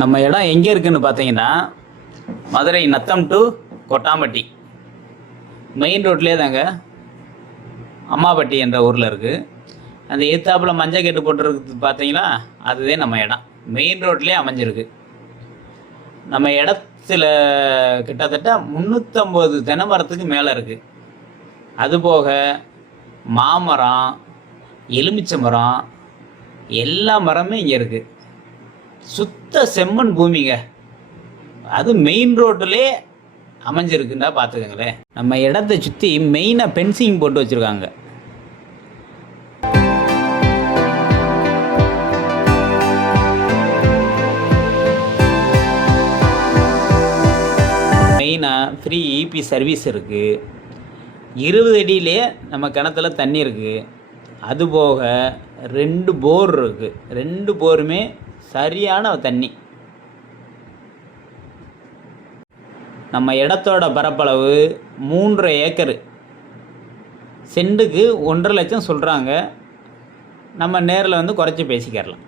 நம்ம இடம் எங்கே இருக்குதுன்னு பார்த்தீங்கன்னா, மதுரை நத்தம் டு கொட்டாம்பட்டி மெயின் ரோட்லேயே தாங்க அம்மாப்பட்டி என்ற ஊரில் இருக்குது. அந்த எதிர்த்தாப்பில் மஞ்சள் கேட்டு போட்டுருக்கு பார்த்தீங்களா, அதுவே நம்ம இடம் மெயின் ரோட்லேயே அமைஞ்சிருக்கு. நம்ம இடத்துல கிட்டத்தட்ட 350 தென்னை மரத்துக்கு மேலே இருக்குது. அதுபோக மாமரம், எலுமிச்சை மரம், எல்லா மரமே இங்கே இருக்குது. சுத்த செம்மண் பூமிங்க. அது மெயின் ரோட்டிலே அமைஞ்சிருக்குன்னா பார்த்துக்கங்களேன். நம்ம இடத்தை சுற்றி மெயினாக பென்சிங் போட்டு வச்சுருக்காங்க. மெயினாக ஃப்ரீ இபி சர்வீஸ் இருக்குது. 20 அடியிலே நம்ம கிணத்துல தண்ணி இருக்குது. அதுபோக 2 போர் இருக்குது. 2 போருமே சரியான தண்ணி. நம்ம இடத்தோட பரப்பளவு 3.5 ஏக்கரு. சென்ட்டுக்கு 1.5 லட்சம் சொல்கிறாங்க. நம்ம நேரில் வந்து குறைச்சி பேசிக்கிறலாம்.